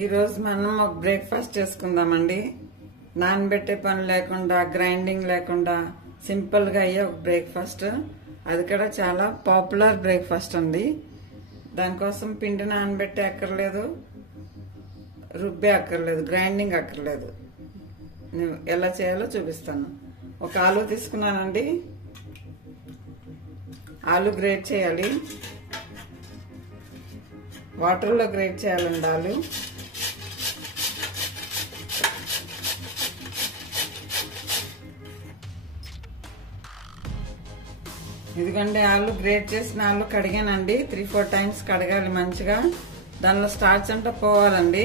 ఈ రోజు మనం ఒక బ్రేక్ఫాస్ట్ చేసుకుందామండి. నానబెట్టే పని లేకుండా, గ్రైండింగ్ లేకుండా సింపుల్ గా అయ్యే ఒక బ్రేక్ఫాస్ట్. అది కూడా చాలా పాపులర్ బ్రేక్ఫాస్ట్ అండి. దానికోసం పిండి నానబెట్టే అక్కర్లేదు, రుబ్బే అక్కర్లేదు, గ్రైండింగ్ అక్కర్లేదు. నేను ఎలా చేయాలో చూపిస్తాను. ఒక ఆలు తీసుకున్నానండి. ఆలు గ్రేట్ చేయాలి. వాటర్లో గ్రేట్ చేయాలండి ఆలు. ఇదిగండి ఆలు గ్రేట్ చేసిన ఆలు కడిగానండి. 3-4 టైమ్స్ కడగాలి మంచిగా. దానిలో స్టార్చ్ అంతా పోవాలండి.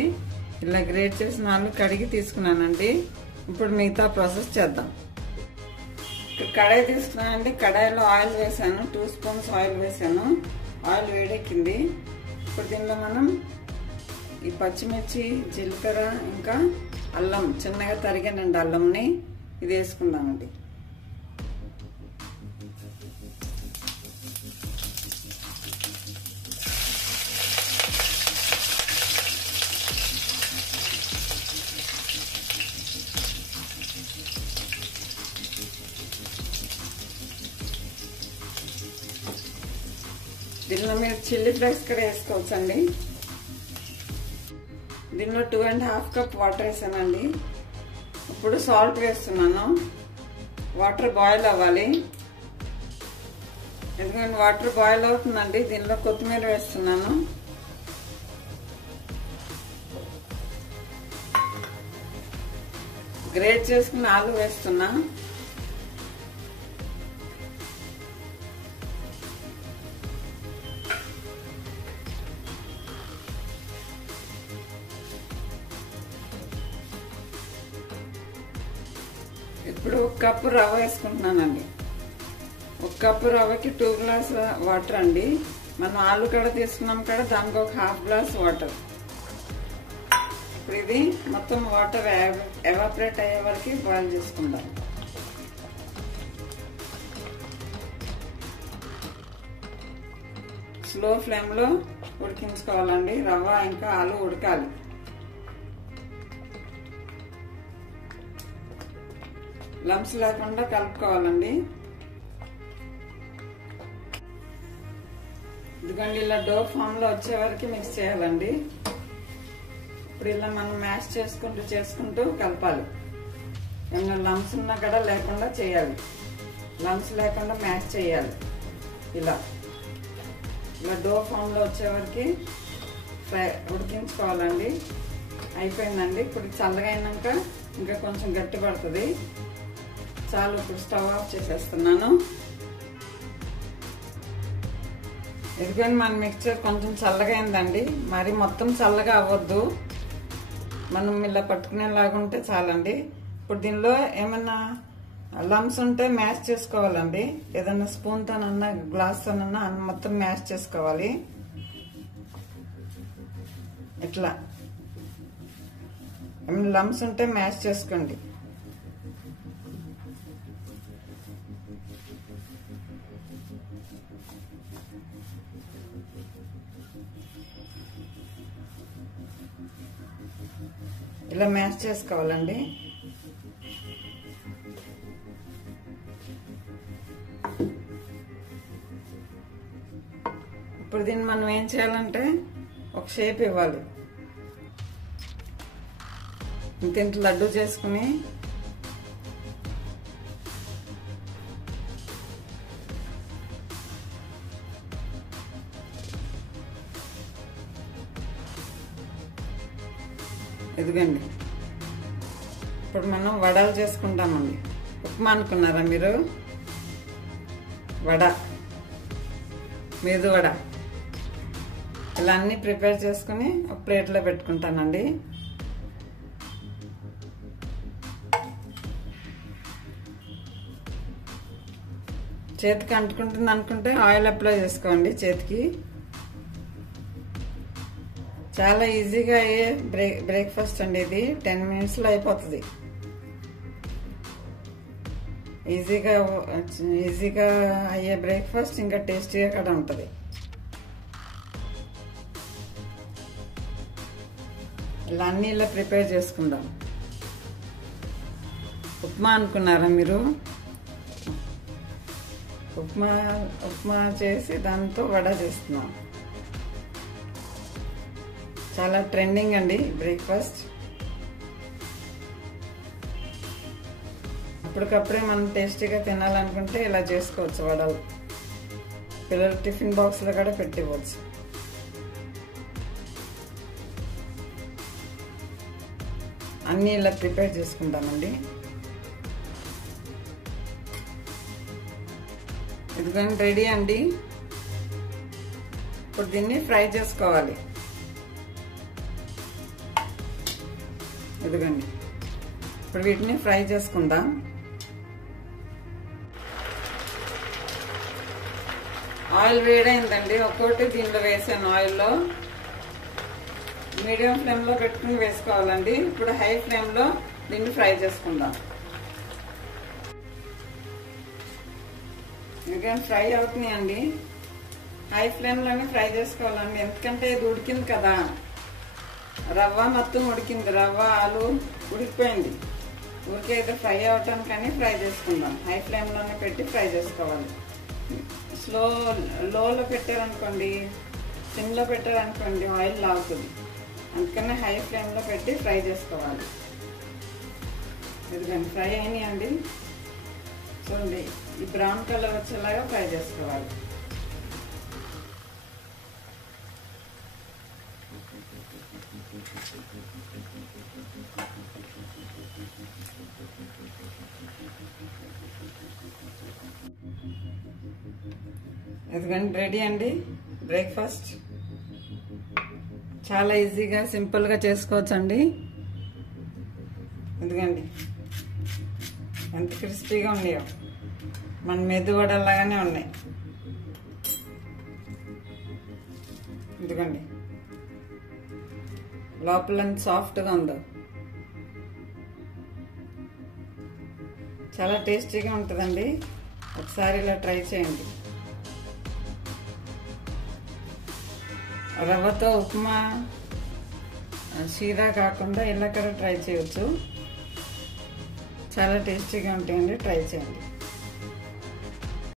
ఇలా గ్రేట్ చేసిన ఆలు కడిగి తీసుకున్నానండి. ఇప్పుడు మిగతా ప్రాసెస్ చేద్దాం. కడాయి తీసుకున్నానండి. కడాయిలో ఆయిల్ వేసాను. 2 స్పూన్స్ ఆయిల్ వేసాను. ఆయిల్ వేడెక్కింది. ఇప్పుడు దీనిలో మనం ఈ పచ్చిమిర్చి, జీలకర్ర, ఇంకా అల్లం చిన్నగా తరిగానండి. అల్లంని ఇది వేసుకుందామండి. దీనిలో మీరు చిల్లీ ఫ్లేక్స్ కూడా వేసుకోవచ్చండి. దీనిలో 2.5 కప్ వాటర్ వేసానండి. ఇప్పుడు సాల్ట్ వేస్తున్నాను. వాటర్ బాయిల్ అవ్వాలి. ఎందుకంటే వాటర్ బాయిల్ అవుతుందండి. దీనిలో కొత్తిమీర వేస్తున్నాను. గ్రేట్ చేసుకున్న ఆలు వేస్తున్నా. ఇప్పుడు 1 కప్పు రవ్వ వేసుకుంటున్నానండి. 1 కప్పు రవ్వకి 2 గ్లాస్ వాటర్ అండి. మనం ఆలు కూడా తీసుకున్నాం కదా, దానికి ఒక 1/2 గ్లాస్ వాటర్. ఇప్పుడు ఇది మొత్తం వాటర్ ఎవాపరేట్ అయ్యే వరకు బాయిల్ చేసుకుందాం. స్లో ఫ్లేమ్ లో ఉడికించుకోవాలండి. రవ్వ ఇంకా ఆలు ఉడకాలి. లంప్స్ లేకుండా కలుపుకోవాలండి. ఎందుకంటే ఇలా డో ఫామ్ లో వచ్చే వరకు మిక్స్ చేయాలండి. ఇప్పుడు ఇలా మనం మ్యాష్ చేసుకుంటూ కలపాలి. ఏమైనా లంప్స్ ఉన్నా కూడా లేకుండా చేయాలి. లంప్స్ లేకుండా మ్యాష్ చేయాలి. ఇలా డో ఫామ్ లో వచ్చే వరకు ఉడికించుకోవాలండి. అయిపోయిందండి. ఇప్పుడు చల్లగా అయినాక ఇంకా కొంచెం గట్టి పడుతుంది. చాలు. ఇప్పుడు స్టవ్ ఆఫ్ చేసేస్తున్నాను. ఎందుకని మన మిక్చర్ కొంచెం చల్లగా అయిందండి. మరి మొత్తం చల్లగా అవ్వద్దు. మనం ఇలా పట్టుకునేలాగుంటే చాలండి. ఇప్పుడు దీనిలో ఏమన్నా లంప్స్ ఉంటే మ్యాష్ చేసుకోవాలండి. ఏదన్నా స్పూన్ తోనన్నా గ్లాస్ తోనన్నా మొత్తం మ్యాష్ చేసుకోవాలి. ఇట్లా ఏమన్నా లంప్స్ ఉంటే మ్యాష్ చేసుకోండి. ఇలా మ్యాష్ చేసుకోవాలండి. ఇప్పుడు దీన్ని మనం ఏం చేయాలంటే ఒక షేప్ ఇవ్వాలి. ఇంత లడ్డు చేసుకుని ఇదిగండి. ఇప్పుడు మనం వడలు చేసుకుంటామండి. ఉప్మా అనుకున్నారా మీరు? వడ, మీదు వడ. ఇలా అన్ని ప్రిపేర్ చేసుకుని ఒక ప్లేట్లో పెట్టుకుంటానండి. చేతికి అంటుకుంటుంది అనుకుంటే ఆయిల్ అప్లై చేసుకోండి చేతికి. చాలా ఈజీగా అయ్యే బ్రేక్ఫాస్ట్ అండి ఇది. 10 minutes లో అయిపోతుంది. ఈజీగా అయ్యే బ్రేక్ఫాస్ట్, ఇంకా టేస్టీగా కూడా ఉంటుంది. ఇలా అన్ని ఇలా ప్రిపేర్ చేసుకుందాం. ఉప్మా అనుకున్నారా మీరు? ఉప్మా చేసి దాంతో వడ చేస్తున్నాం. చాలా ట్రెండింగ్ అండి బ్రేక్ఫాస్ట్. అప్పటికప్పుడే మనం టేస్టీగా తినాలనుకుంటే ఇలా చేసుకోవచ్చు వడలు. పిల్లలు టిఫిన్ బాక్స్లో కూడా పెట్టివ్వచ్చు. అన్నీ ఇలా ప్రిపేర్ చేసుకుంటామండి. ఇదిగోండి రెడీ అండి. ఇప్పుడు దీన్ని ఫ్రై చేసుకోవాలి. ఇదిగోండి ఇప్పుడు వీటిని ఫ్రై చేసుకుందాం. ఆయిల్ వేడైందండి. ఒక్కొక్కటి దీనిలో వేసాను. ఆయిల్లో మీడియం ఫ్లేమ్లో పెట్టుకుని వేసుకోవాలండి. ఇప్పుడు హై ఫ్లేమ్లో దీన్ని ఫ్రై చేసుకుందాం. ఎందుకంటే ఫ్రై అవుతున్నాయండి. హై ఫ్లేమ్లోనే ఫ్రై చేసుకోవాలండి. ఎందుకంటే ఇది ఉడికింది కదా, రవ్వ మొత్తం ఉడికింది. రవ్వ ఆలు ఉడికిపోయింది. ఊరికే అయితే ఫ్రై అవటానికని ఫ్రై చేసుకుందాం. హై ఫ్లేమ్లోనే పెట్టి ఫ్రై చేసుకోవాలి. లోలో పెట్టారనుకోండి, సిమ్లో పెట్టారనుకోండి ఆయిల్ లాగుతుంది. అందుకనే హై ఫ్లేమ్లో పెట్టి ఫ్రై చేసుకోవాలి. ఇదిగోండి ఫ్రై అయినాయండి. చూడండి ఈ బ్రౌన్ కలర్ వచ్చేలాగా ఫ్రై చేసుకోవాలి. ఇదిగోండి రెడీ అండి బ్రేక్ఫాస్ట్. చాలా ఈజీగా సింపుల్గా చేసుకోవచ్చు అండి. ఇదిగోండి ఎంత క్రిస్పీగా ఉన్నాయో, మన మెదు వడలాగానే ఉన్నాయి. ఇదిగోండి లోపల సాఫ్ట్గా ఉందో. చాలా టేస్టీగా ఉంటుందండి. ఒకసారి ఇలా ట్రై చేయండి. రవ్వతో ఉప్మా, షీరా కాకుండా ఇలా కూడా ట్రై చేయవచ్చు. చాలా టేస్టీగా ఉంటాయండి. ట్రై చేయండి.